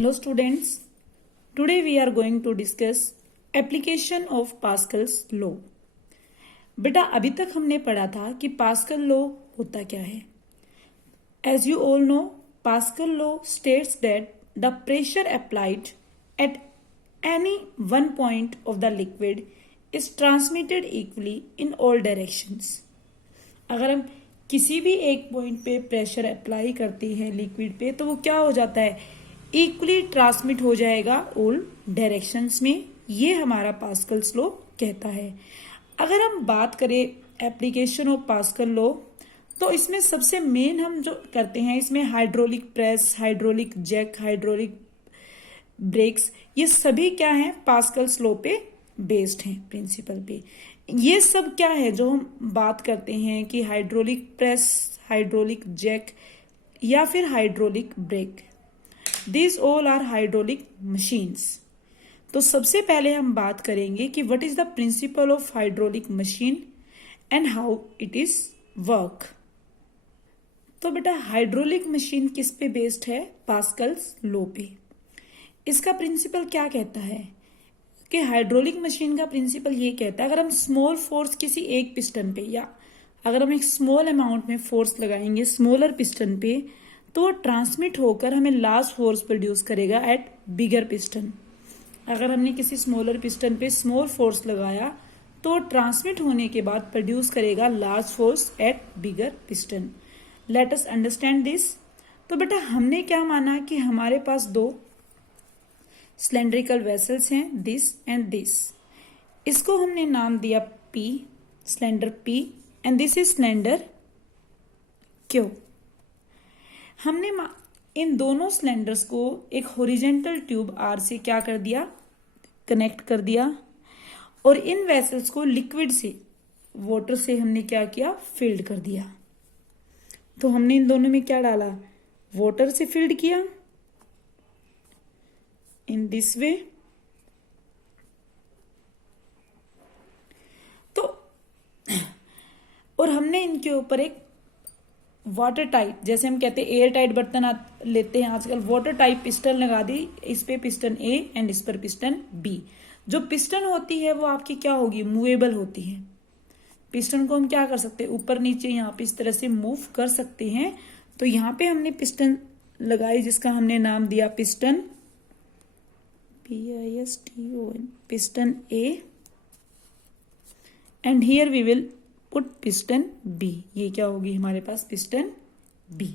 Hello students, today we are going to discuss application of Pascal's law. बेटा अभी तक हमने पढ़ा था कि पास्कल लॉ होता क्या है. As you all know, Pascal law states that the pressure applied at any one point of the liquid is transmitted equally in all directions. अगर हम किसी भी एक पॉइंट पे प्रेशर अप्लाई करते हैं लिक्विड पे तो वो क्या हो जाता है, इक्वली ट्रांसमिट हो जाएगा ऑल डायरेक्शंस में. ये हमारा पास्कल्स लॉ कहता है. अगर हम बात करें एप्लीकेशन ऑफ पास्कल लॉ तो इसमें सबसे मेन हम जो करते हैं इसमें hydraulic press, hydraulic jack, hydraulic brakes, ये सभी क्या हैं, पास्कल्स लॉ पे बेस्ड हैं, प्रिंसिपल पे. ये सब क्या है जो हम बात करते हैं कि हाइड्रोलिक प्रेस, हाइड्रोलिक जैक या फिर hydraulic brake, These all are hydraulic machines. तो सबसे पहले हम बात करेंगे कि what is the principle of hydraulic machine and how it is work. तो बेटा हाइड्रोलिक मशीन किस पे बेस्ड है, पास्कल्स लॉ पे. इसका प्रिंसिपल क्या कहता है कि हाइड्रोलिक मशीन का प्रिंसिपल ये कहता है अगर हम स्मॉल फोर्स किसी एक पिस्टन पे या अगर हम एक स्मॉल अमाउंट में फोर्स लगाएंगे स्मॉलर पिस्टन पे तो ट्रांसमिट होकर हमें लार्ज फोर्स प्रोड्यूस करेगा एट बिगर पिस्टन. अगर हमने किसी स्मॉलर पिस्टन पे स्मॉल फोर्स लगाया तो ट्रांसमिट होने के बाद प्रोड्यूस करेगा large force at bigger piston. Let us understand this. तो बेटा हमने क्या माना कि हमारे पास दो सिलेंड्रिकल वेसल्स हैं, दिस एंड दिस. इसको हमने नाम दिया P, cylinder P, and this is cylinder Q. हमने इन दोनों सिलेंडर्स को एक हॉरिजेंटल ट्यूब आर से क्या कर दिया, कनेक्ट कर दिया, और इन वेसल्स को लिक्विड से, वाटर से हमने क्या किया, फिल्ड कर दिया. तो हमने इन दोनों में क्या डाला, वाटर से फिल्ड किया इन दिस वे. तो और हमने इनके ऊपर एक वाटर टाइप, जैसे हम कहते हैं एयर टाइट बर्तन लेते हैं आजकल, वाटर टाइप पिस्टन लगा दी. इस पे पिस्टन ए एंड इस पर पिस्टन बी. जो पिस्टन होती है वो आपकी क्या होगी, मूवेबल होती है. पिस्टन को हम क्या कर सकते हैं, ऊपर नीचे यहाँ पे इस तरह से मूव कर सकते हैं. तो यहाँ पे हमने पिस्टन लगाई जिसका हमने नाम दिया piston PISTON, piston A, and here we will put piston B. ये क्या होगी हमारे पास, पिस्टन बी.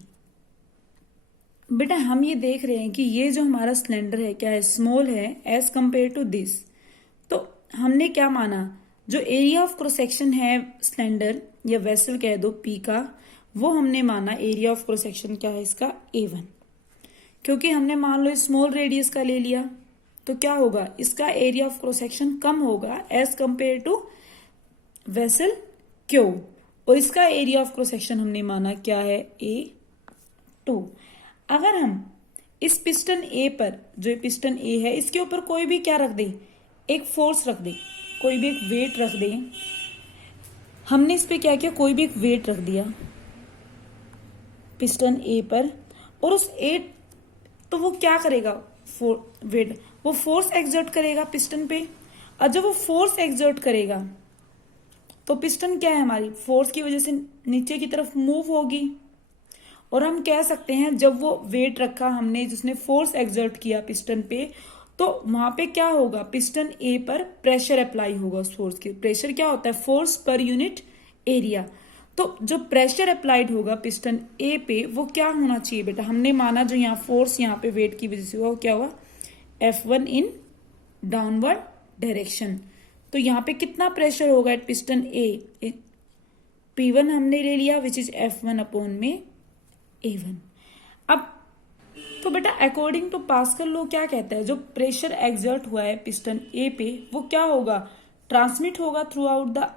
बेटा हम ये देख रहे हैं कि ये जो हमारा सिलेंडर है क्या है, स्मॉल है एज कंपेयर टू दिस. तो हमने क्या माना, जो एरिया ऑफ क्रॉस सेक्शन है सिलेंडर या वेसल कह दो पी का, वो हमने माना एरिया ऑफ क्रॉस सेक्शन क्या है इसका, A1. क्योंकि हमने मान लो स्मॉल रेडियस का ले लिया तो क्या होगा, इसका एरिया ऑफ क्रॉस सेक्शन कम होगा as compare to vessel Q, और इसका एरिया ऑफ क्रॉस सेक्शन हमने माना क्या है, A2. अगर हम इस पिस्टन ए पर, जो पिस्टन ए है, इसके ऊपर कोई भी क्या रख दे, एक फोर्स रख दे, कोई भी एक वेट रख दे. हमने इस पे क्या किया, कोई भी एक वेट रख दिया पिस्टन ए पर, और उस ए, तो वो क्या करेगा, वेट, वो फोर्स एक्सर्ट करेगा पिस्टन पे. और जब वो फोर्स एक्सर्ट करेगा तो पिस्टन क्या है हमारी, फोर्स की वजह से नीचे की तरफ मूव होगी. और हम कह सकते हैं जब वो वेट रखा हमने, जिसने फोर्स एक्सर्ट किया पिस्टन पे, तो वहां पे क्या होगा, पिस्टन ए पर प्रेशर अप्लाई होगा. उस फोर्स के, प्रेशर क्या होता है, फोर्स पर यूनिट एरिया. तो जो प्रेशर अप्लाइड होगा पिस्टन ए पे वो क्या होना चाहिए बेटा, हमने माना जो यहाँ फोर्स यहाँ पे वेट की वजह से हुआ, क्या हुआ, F1 इन डाउनवर्ड डायरेक्शन. तो यहाँ पे कितना प्रेशर होगा एट पिस्टन ए, P1 हमने ले लिया विच इज F1 अपॉन में A1. अब तो बेटा अकॉर्डिंग टू पास्कल लॉ क्या कहता है, जो प्रेशर एक्सर्ट हुआ है पिस्टन ए पे वो क्या होगा, ट्रांसमिट होगा थ्रू आउट द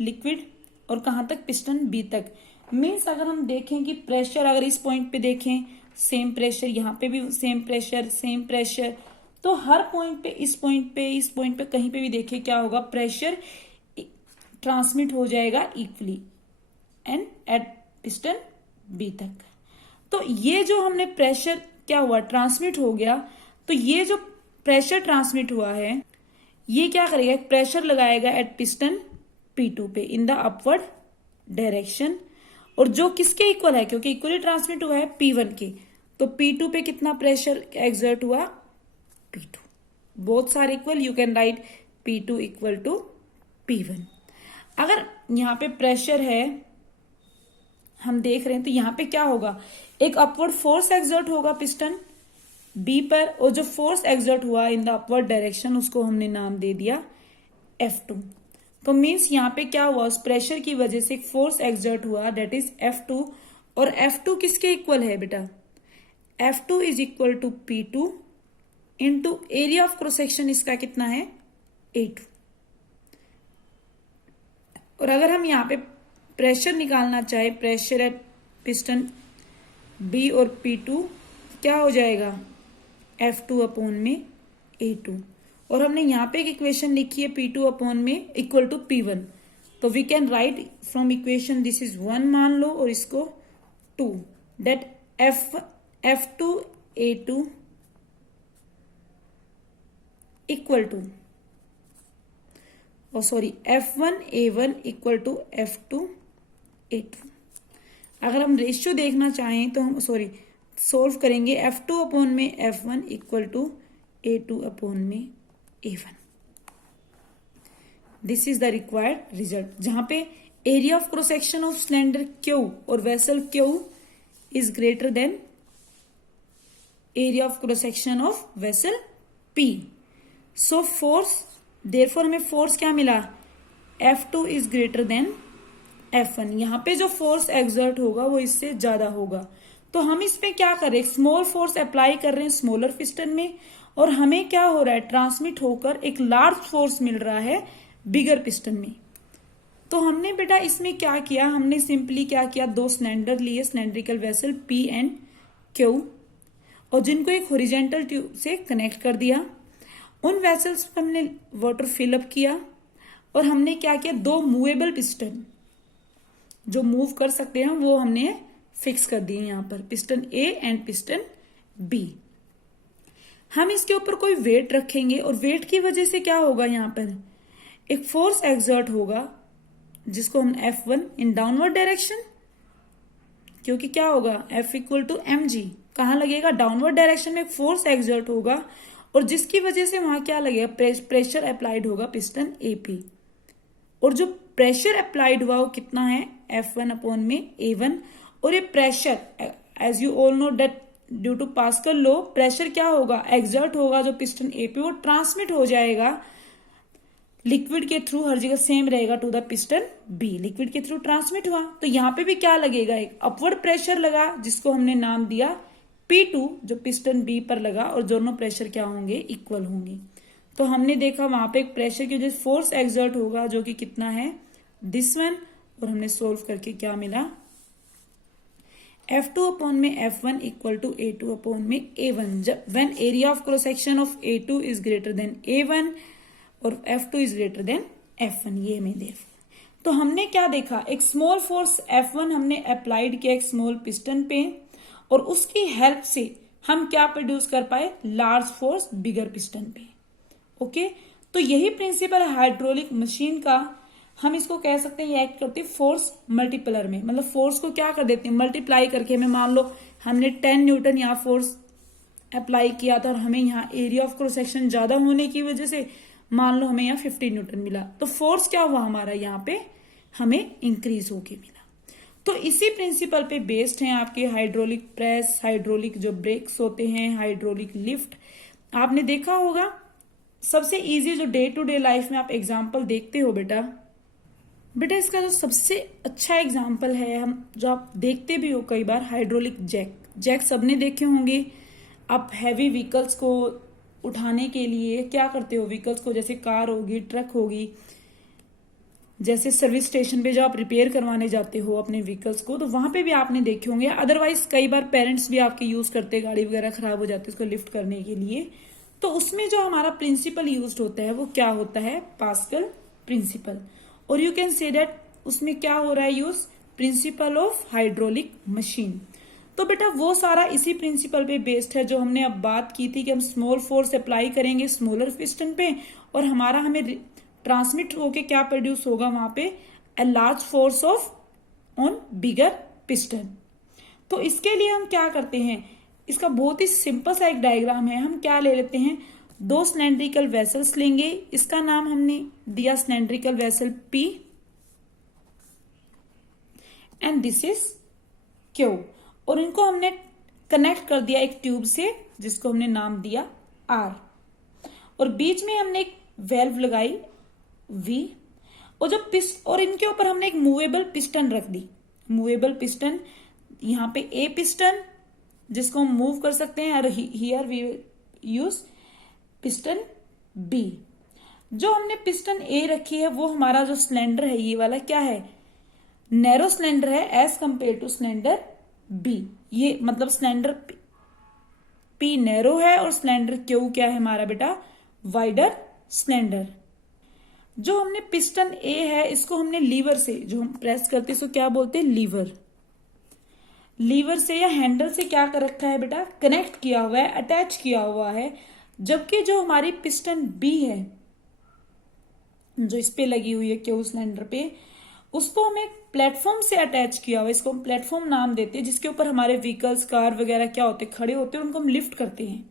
लिक्विड, और कहां तक, पिस्टन बी तक. मीन्स अगर हम देखें कि प्रेशर, अगर इस पॉइंट पे देखें सेम प्रेशर, यहाँ पे भी सेम प्रेशर, सेम प्रेशर, तो हर पॉइंट पे, इस पॉइंट पे, इस पॉइंट पे, कहीं पे भी देखिए क्या होगा, प्रेशर ट्रांसमिट हो जाएगा equally and at piston B तक. तो ये जो हमने प्रेशर क्या हुआ, ट्रांसमिट हो गया, तो ये जो प्रेशर ट्रांसमिट हुआ है ये क्या करेगा, एक प्रेशर लगाएगा एट पिस्टन P2 पे इन द अपवर्ड डायरेक्शन, और जो किसके इक्वल है, क्योंकि इक्वली ट्रांसमिट हुआ है P1 के, तो P2 पे कितना प्रेशर एक्सर्ट हुआ, P2। बोथ सारे equal, you can write P2 equal to P1। अगर यहां पे प्रेशर है हम देख रहे हैं तो यहां पे क्या होगा, एक अपवर्ड फोर्स एक्सर्ट होगा पिस्टन बी पर, और जो फोर्स एक्सर्ट हुआ इन द अपवर्ड डायरेक्शन उसको हमने नाम दे दिया F2। तो मीन्स यहां पे क्या हुआ, उस प्रेशर की वजह से एक फोर्स एक्सर्ट हुआ दैट इज F2, और F2 किसके इक्वल है बेटा, F2 is equal to P2 into area of cross section इसका कितना है, A2। और अगर हम यहाँ पे प्रेशर निकालना चाहे, प्रेशर एट पिस्टन बी और P2 क्या हो जाएगा, F2 अपॉन में A2, और हमने यहाँ पे एक इक्वेशन लिखी है P2 अपॉन में इक्वल टू P1, तो we can write from equation this is 1 मान लो और इसको 2, that F2 A2 equal to F1 A1 equal to F2 A2। अगर हम रेशियो देखना चाहें तो हम सोल्व करेंगे F2 अपॉन में F1 equal to A2 upon में A1। This is the required result, जहां पे area of cross section of cylinder Q और vessel Q is greater than area of cross section of vessel P। So force, therefore हमें force क्या मिला, F2 is greater than F1। यहां पे जो force exert होगा वो इससे ज्यादा होगा, तो हम इसमें क्या कर रहे हैं, स्मॉल फोर्स अप्लाई कर रहे हैं स्मॉलर पिस्टन में, और हमें क्या हो रहा है, ट्रांसमिट होकर एक लार्ज फोर्स मिल रहा है बिगर पिस्टन में। तो हमने बेटा इसमें क्या किया, हमने सिंपली क्या किया, दो सिलेंडर लिए, cylindrical vessel P and Q, और जिनको एक हॉरिजॉन्टल ट्यूब से कनेक्ट कर दिया। उन वेसल्स पर हमने वाटर फिलअप किया, और हमने क्या किया, दो मूवेबल पिस्टन जो मूव कर सकते हैं वो हमने फिक्स कर दिए यहां पर, piston A and piston B। हम इसके ऊपर कोई वेट रखेंगे, और वेट की वजह से क्या होगा, यहां पर एक फोर्स एक्सर्ट होगा जिसको हम F1 इन डाउनवर्ड डायरेक्शन, क्योंकि क्या होगा, F इक्वल टू mg, कहां लगेगा, डाउनवर्ड डायरेक्शन में फोर्स एक्सर्ट होगा, और जिसकी वजह से वहां क्या लगेगा, प्रेशर अप्लाइड होगा पिस्टन A पे, और जो प्रेशर अप्लाइड हुआ वो कितना है, F1 अपॉन में A1। और ये pressure as you all know that due to Pascal law pressure क्या होगा, एक्सर्ट होगा जो पिस्टन A पे, वो ट्रांसमिट हो जाएगा लिक्विड के थ्रू, हर जगह सेम रहेगा to the piston B, liquid के थ्रू ट्रांसमिट हुआ। तो यहां पे भी क्या लगेगा, एक अपवर्ड प्रेशर लगा जिसको हमने नाम दिया P2 जो पिस्टन B पर लगा, और दोनों प्रेशर क्या होंगे, इक्वल होंगे। तो हमने देखा वहां पे एक प्रेशर की वजह से फोर्स एक्सर्ट होगा जो कि कितना है, दिस वन, और हमने सोल्व करके क्या मिला, F2 अपॉन में F1 equal to A2 upon में A1, जब when area of cross section of A2 is greater than A1 और F2 is greater than F1, ये में देख। तो हमने क्या देखा, एक स्मॉल फोर्स F1 हमने अप्लाइड किया एक स्मॉल पिस्टन पे, और उसकी हेल्प से हम क्या प्रोड्यूस कर पाए, लार्ज फोर्स बिगर पिस्टन पे। ओके, तो यही प्रिंसिपल हाइड्रोलिक मशीन का, हम इसको कह सकते हैं ये एक्ट करती है फोर्स मल्टीप्लर में, मतलब फोर्स को क्या कर देते हैं, मल्टीप्लाई करके। हमें मान लो हमने 10 न्यूटन यहाँ फोर्स अप्लाई किया था, और हमें यहाँ एरिया ऑफ क्रॉस सेक्शन ज्यादा होने की वजह से मान लो हमें यहाँ 50 न्यूटन मिला, तो फोर्स क्या हुआ हमारा, यहाँ पे हमें इंक्रीज होके मिला। तो इसी प्रिंसिपल पे बेस्ड है आपके हाइड्रोलिक प्रेस, हाइड्रोलिक जो ब्रेक्स होते हैं, हाइड्रोलिक लिफ्ट। आपने देखा होगा सबसे इजी जो डे टू डे लाइफ में आप एग्जाम्पल देखते हो बेटा, इसका जो सबसे अच्छा एग्जाम्पल है, हम जो आप देखते भी हो कई बार, हाइड्रोलिक जैक सबने देखे होंगे। आप हैवी व्हीकल्स को उठाने के लिए क्या करते हो, व्हीकल्स को, जैसे कार होगी, ट्रक होगी, जैसे सर्विस स्टेशन पे जो आप रिपेयर करवाने जाते हो अपने व्हीकल्स को, तो वहां पे भी आपने देखे होंगे। अदरवाइज कई बार पेरेंट्स भी आपके यूज करते हैं, गाड़ी वगैरह खराब हो जाती है उसको लिफ्ट करने के लिए, तो उसमें जो हमारा प्रिंसिपल यूज होता है वो क्या होता है, पास्कल प्रिंसिपल। और यू कैन से दैट उसमें क्या हो रहा है use, principal of hydraulic machine. तो बेटा वो सारा इसी प्रिंसिपल पे बेस्ड है जो हमने अब बात की थी कि हम स्मॉल फोर्स अप्लाई करेंगे स्मॉलर पिस्टन पे और हमारा हमें ट्रांसमिट होके क्या प्रोड्यूस होगा वहां पे a large force of on bigger piston. तो इसके लिए हम क्या करते हैं, इसका बहुत ही सिंपल सा एक डायग्राम है। हम क्या ले लेते हैं, दो सिलेंड्रिकल वेसल्स लेंगे, इसका नाम हमने दिया cylindrical vessel P and this is Q, और इनको हमने कनेक्ट कर दिया एक ट्यूब से जिसको हमने नाम दिया R, और बीच में हमने एक वेल्व लगाई V, और इनके ऊपर हमने एक मूवेबल पिस्टन रख दी। मूवेबल पिस्टन, यहाँ पे ए पिस्टन जिसको हम मूव कर सकते हैं, और here we use piston B। जो हमने पिस्टन ए रखी है वो हमारा जो सिलेंडर है ये वाला क्या है, नैरो सिलेंडर है as compare to cylinder B। ये मतलब सिलेंडर P नैरो है और सिलेंडर Q क्या है हमारा बेटा, वाइडर सिलेंडर। जो हमने पिस्टन ए है इसको हमने लीवर से, जो हम प्रेस करते हैं इसको क्या बोलते हैं, लीवर। लीवर से या हैंडल से क्या कर रखा है बेटा, कनेक्ट किया हुआ है, अटैच किया हुआ है। जबकि जो हमारी पिस्टन बी है जो इस पे लगी हुई है क्यू सिलेंडर पे, उसको हमें प्लेटफॉर्म से अटैच किया हुआ है, इसको हम प्लेटफॉर्म नाम देते हैं, जिसके ऊपर हमारे व्हीकल्स कार वगैरह क्या होते हैं, खड़े होते हैं, उनको हम लिफ्ट करते हैं।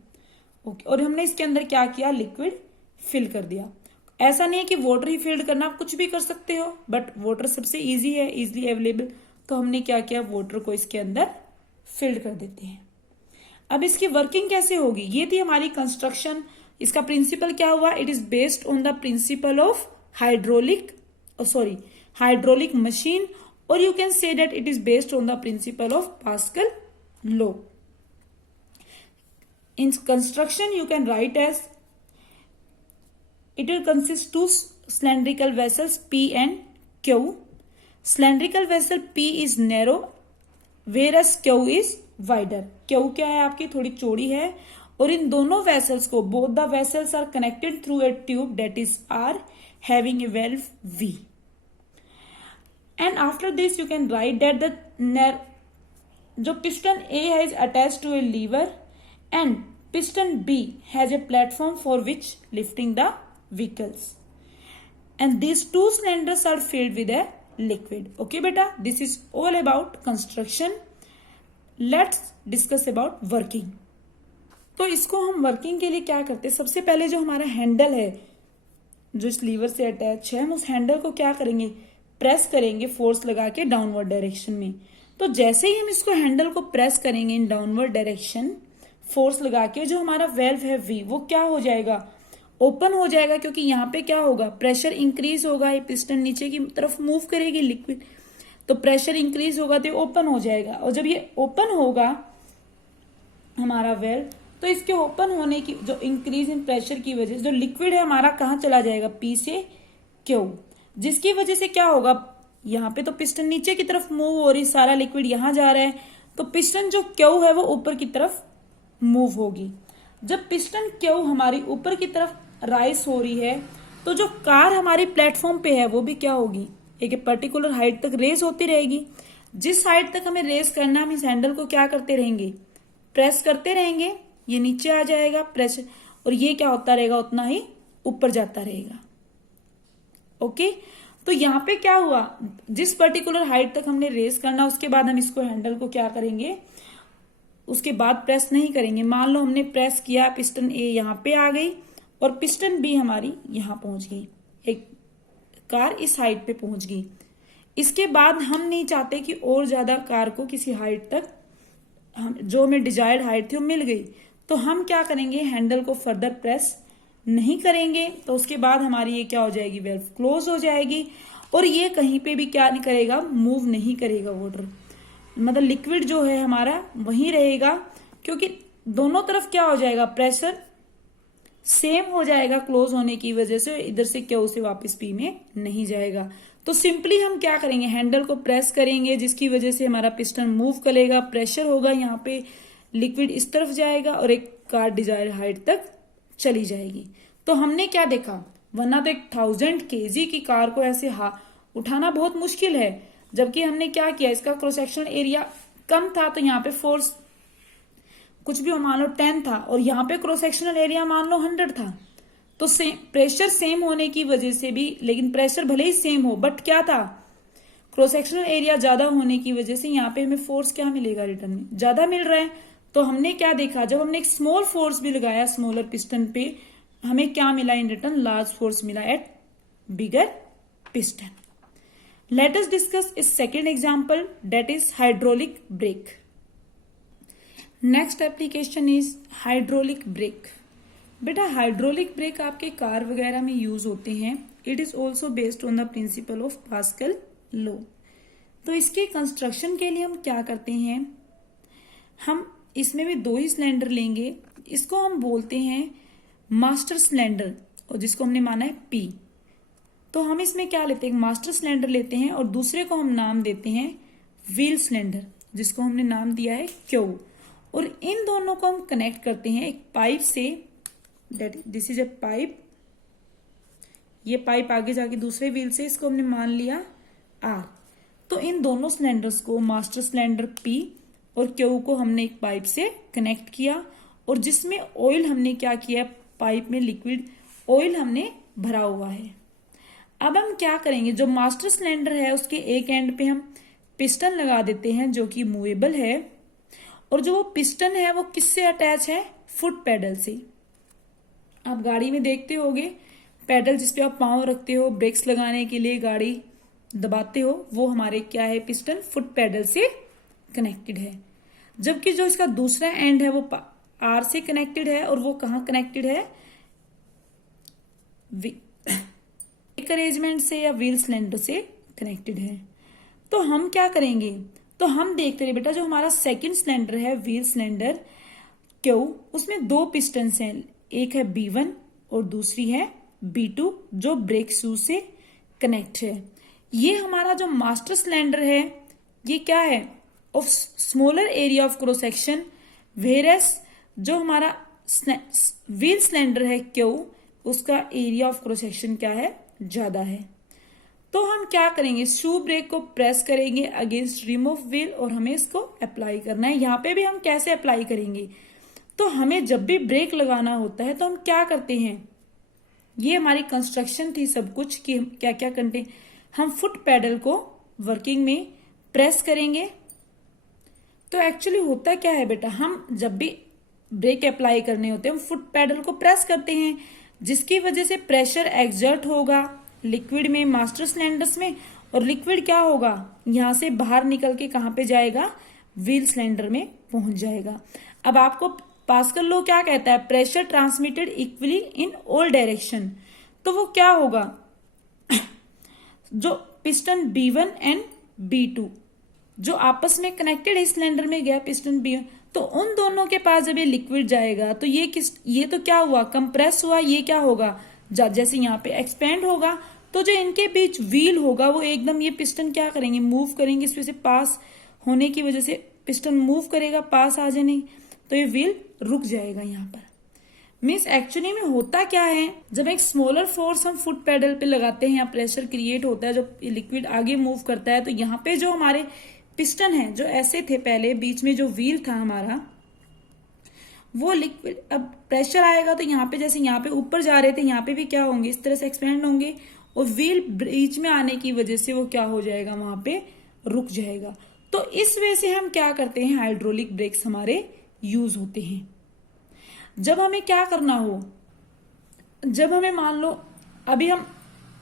ओके, और हमने इसके अंदर क्या किया, लिक्विड फिल कर दिया। ऐसा नहीं है कि वाटर ही फिल्ड करना, आप कुछ भी कर सकते हो, बट वाटर सबसे इजी है, इजीली अवेलेबल, तो हमने क्या किया, वाटर को इसके अंदर फिल्ड कर देते हैं। अब इसकी वर्किंग कैसे होगी, ये थी हमारी कंस्ट्रक्शन। इसका प्रिंसिपल क्या हुआ, it is based on the principle of hydraulic machine, और you can say that it is based on the principle of Pascal law. In construction you can write as it will consist two cylindrical vessels P and Q. Cylindrical vessel P is narrow whereas Q is wider. Q क्या है आपकी, थोड़ी चौड़ी है, और इन दोनों vessels को, both the vessels are connected through a tube that is R having a valve V. And after this you can write that the जो piston A is attached to a lever and piston B has a platform for which lifting the vehicles, and these two cylinders are filled with a liquid. Okay beta, this is all about construction. Let's discuss about working. तो इसको हम working के लिए क्या करते हैं, सबसे पहले जो हमारा हैंडल है जो इस लीवर से अटैच है, हम उस हैंडल को क्या करेंगे, प्रेस करेंगे फोर्स लगा के डाउनवर्ड डायरेक्शन में। तो जैसे ही हम इसको हैंडल को प्रेस करेंगे इन डाउनवर्ड डायरेक्शन फोर्स लगा के, जो हमारा वेल्व है V वो क्या हो जाएगा, ओपन हो जाएगा, क्योंकि यहाँ पे क्या होगा, प्रेशर इंक्रीज होगा, ये पिस्टन नीचे की तरफ मूव करेगी लिक्विड, तो प्रेशर इंक्रीज होगा तो ओपन हो जाएगा। और जब ये ओपन होगा हमारा वेल्व, तो इसके ओपन होने की जो इंक्रीज इन प्रेशर की वजह से जो लिक्विड है हमारा कहाँ चला जाएगा, P से Q, जिसकी वजह से क्या होगा, यहाँ पे तो पिस्टन नीचे की तरफ मूव हो रही, सारा लिक्विड यहाँ जा रहा है, तो पिस्टन जो Q है वो ऊपर की तरफ मूव होगी। जब पिस्टन Q हमारी ऊपर की तरफ राइस हो रही है, तो जो कार हमारी प्लेटफॉर्म पे है वो भी क्या होगी, एक पर्टिकुलर हाइट तक रेस होती रहेगी। जिस हाइट तक हमें रेस करना, हम इस हैंडल को क्या करते रहेंगे, प्रेस करते रहेंगे, ये नीचे आ जाएगा प्रेशर, और ये क्या होता रहेगा, उतना ही ऊपर जाता रहेगा। ओके, तो यहाँ पे क्या हुआ, जिस पर्टिकुलर हाइट तक हमने रेस करना, उसके बाद हम इसको हैंडल को क्या करेंगे, उसके बाद प्रेस नहीं करेंगे। मान लो हमने प्रेस किया, पिस्टन ए यहाँ पे आ गई और पिस्टन बी हमारी यहाँ पहुंच गई, एक कार इस हाइट पे पहुंच गई। इसके बाद हम नहीं चाहते कि और ज्यादा कार को किसी हाइट तक, जो हमें डिजायर्ड हाइट थी वो मिल गई, तो हम क्या करेंगे, हैंडल को फर्दर प्रेस नहीं करेंगे। तो उसके बाद हमारी ये क्या हो जाएगी, वेल्व क्लोज हो जाएगी, और ये कहीं पे भी क्या नहीं करेगा, मूव नहीं करेगा वाटर, मतलब लिक्विड जो है हमारा वहीं रहेगा, क्योंकि दोनों तरफ क्या हो जाएगा, प्रेशर सेम हो जाएगा क्लोज होने की वजह से, इधर से क्या उसे वापस पी में नहीं जाएगा। तो सिंपली हम क्या करेंगे, हैंडल को प्रेस करेंगे, जिसकी वजह से हमारा पिस्टन मूव करेगा, प्रेशर होगा, यहाँ पे लिक्विड इस तरफ जाएगा और एक कार डिजायर्ड हाइट तक चली जाएगी। तो हमने क्या देखा, वरना तो 1000 kg की कार को ऐसे उठाना बहुत मुश्किल है, जबकि हमने क्या किया, इसका क्रॉस सेक्शनल एरिया कम था तो यहाँ पे फोर्स कुछ भी मान लो 10 था और यहाँ पे क्रॉस सेक्शनल एरिया मान लो 100 था, तो प्रेशर सेम होने की वजह से भी, लेकिन प्रेशर भले ही सेम हो बट क्या था, क्रॉस सेक्शनल एरिया ज्यादा होने की वजह से यहाँ पे हमें फोर्स क्या मिलेगा, रिटर्न में ज्यादा मिल रहा है। तो हमने क्या देखा, जब हमने एक स्मॉल फोर्स भी लगाया स्मॉलर पिस्टन पे, हमें क्या मिला इन रिटर्न, लार्ज फोर्स मिला at bigger piston. Let us discuss इस second example, that is hydraulic brake. Next application is hydraulic brake. बेटा हाइड्रोलिक ब्रेक आपके कार वगैरह में यूज होते हैं। It is also based on the principle of Pascal law. तो इसके construction के लिए हम क्या करते हैं, हम इसमें भी 2 ही सिलेंडर लेंगे। इसको हम बोलते हैं मास्टर सिलेंडर और जिसको हमने माना है पी। तो हम इसमें क्या लेते हैं, मास्टर सिलेंडर लेते हैं और दूसरे को हम नाम देते हैं व्हील सिलेंडर, जिसको हमने नाम दिया है क्यू। और इन दोनों को हम कनेक्ट करते हैं एक पाइप से, दिस इज ए पाइप। ये पाइप आगे जाके दूसरे व्हील से, इसको हमने मान लिया आर। तो इन दोनों सिलेंडर्स को, मास्टर सिलेंडर पी और क्यू को हमने एक पाइप से कनेक्ट किया और जिसमें ऑयल हमने क्या किया, पाइप में लिक्विड ऑयल हमने भरा हुआ है। अब हम क्या करेंगे, जो मास्टर सिलेंडर है उसके एक एंड पे हम पिस्टन लगा देते हैं जो कि मूवेबल है, और जो वो पिस्टन है वो किससे अटैच है, फुट पैडल से। आप गाड़ी में देखते होगे पैडल जिसपे आप पांव रखते हो ब्रेक्स लगाने के लिए, गाड़ी दबाते हो, वो हमारे क्या है, पिस्टन फुट पैडल से कनेक्टेड है। जबकि जो इसका दूसरा एंड है वो आर से कनेक्टेड है, और वो कहाँ कनेक्टेड है, ब्रेक अरेंजमेंट से या व्हील सिलेंडर से कनेक्टेड है। तो हम क्या करेंगे, तो हम देखते रहे बेटा, जो हमारा सेकंड सिलेंडर है व्हील सिलेंडर क्यू, उसमें 2 पिस्टन्स हैं, एक है B1 और दूसरी है B2 जो ब्रेक शूज से कनेक्ट है। ये हमारा जो मास्टर सिलेंडर है ये क्या है, of smaller area of cross section, versus जो हमारा व्हील सिलेंडर है क्यू, उसका एरिया ऑफ क्रॉस सेक्शन क्या है, ज्यादा है। तो हम क्या करेंगे, शू ब्रेक को प्रेस करेंगे अगेंस्ट रिम ऑफ व्हील और हमें इसको अप्लाई करना है। यहाँ पे भी हम कैसे अप्लाई करेंगे, तो हमें जब भी ब्रेक लगाना होता है तो हम क्या करते हैं, ये हमारी कंस्ट्रक्शन थी सब कुछ कि क्या क्या करते, हम फुट पैडल को वर्किंग में प्रेस करेंगे। तो एक्चुअली होता क्या है बेटा, हम जब भी ब्रेक अप्लाई करने होते हैं हम फुट पैडल को प्रेस करते हैं, जिसकी वजह से प्रेशर एक्सर्ट होगा लिक्विड में, मास्टर सिलेंडर्स में, और लिक्विड क्या होगा, यहां से बाहर निकल के कहां पे जाएगा, व्हील सिलेंडर में पहुंच जाएगा। अब आपको पास्कल लॉ क्या कहता है, pressure transmitted equally in all direction. तो वो क्या होगा, जो पिस्टन B1 एंड B2 जो आपस में कनेक्टेड है, सिलेंडर में गया पिस्टन B1, तो उन दोनों के पास जब ये लिक्विड जाएगा तो ये तो क्या हुआ, कंप्रेस हुआ, ये क्या होगा, जैसे यहाँ पे एक्सपेंड होगा, तो जो इनके बीच व्हील होगा वो एकदम, ये पिस्टन क्या करेंगे, मूव करेंगे, इस वजह से पास होने की वजह से पिस्टन मूव करेगा, पास आ जाने, तो ये व्हील रुक जाएगा यहाँ पर। मीन्स एक्चुअली में होता क्या है, जब एक स्मॉलर फोर्स हम फुट पैडल पे लगाते हैं या प्रेशर क्रिएट होता है, जो लिक्विड आगे मूव करता है, तो यहाँ पे जो हमारे पिस्टन है जो ऐसे थे पहले, बीच में जो व्हील था हमारा, वो लिक्विड अब प्रेशर आएगा तो यहाँ पे जैसे यहाँ पे ऊपर जा रहे थे, यहाँ पे भी क्या होंगे, इस तरह से एक्सपेंड होंगे, और व्हील बीच में आने की वजह से वो क्या हो जाएगा, वहां पे रुक जाएगा। तो इस वजह से हम क्या करते हैं, हाइड्रोलिक ब्रेक्स हमारे यूज होते हैं। जब हमें क्या करना हो, जब हमें मान लो अभी हम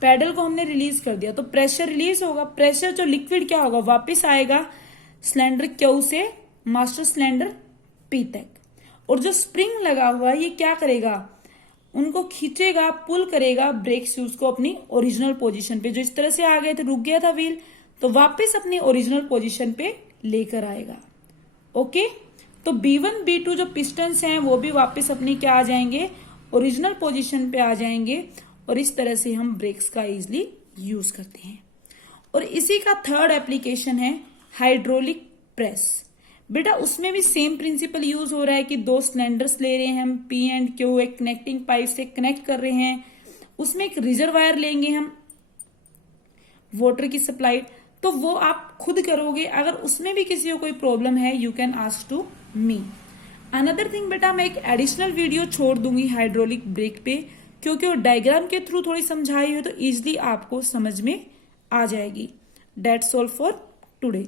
पैडल को हमने रिलीज कर दिया तो प्रेशर रिलीज होगा, प्रेशर जो लिक्विड क्या होगा, वापस आएगा सिलेंडर क्यू से मास्टर सिलेंडर पी तक, और जो स्प्रिंग लगा हुआ है ये क्या करेगा, उनको खींचेगा, पुल करेगा ब्रेक शूज को अपनी ओरिजिनल पोजीशन पे, जो इस तरह से आ गए थे, रुक गया था व्हील, तो वापस अपनी ओरिजिनल पोजीशन पे लेकर आएगा। ओके, तो B1 B2 जो पिस्टन्स हैं वो भी वापस अपनी क्या आ जाएंगे, ओरिजिनल पोजीशन पे आ जाएंगे, और इस तरह से हम ब्रेक्स का इजिली यूज करते हैं। और इसी का थर्ड एप्लीकेशन है हाइड्रोलिक प्रेस। बेटा उसमें भी सेम प्रिंसिपल यूज हो रहा है कि 2 सिलेंडर्स ले रहे हैं हम, P एंड Q, एक कनेक्टिंग पाइप से कनेक्ट कर रहे हैं, उसमें एक रिजर्वायर लेंगे हम वाटर की सप्लाई, तो वो आप खुद करोगे। अगर उसमें भी किसी को कोई प्रॉब्लम है, you can ask to me. Another thing बेटा, मैं एक एडिशनल वीडियो छोड़ दूंगी हाइड्रोलिक ब्रेक पे, क्योंकि वो डायग्राम के थ्रू थोड़ी समझाई हो तो इजिली आपको समझ में आ जाएगी। That's all for today.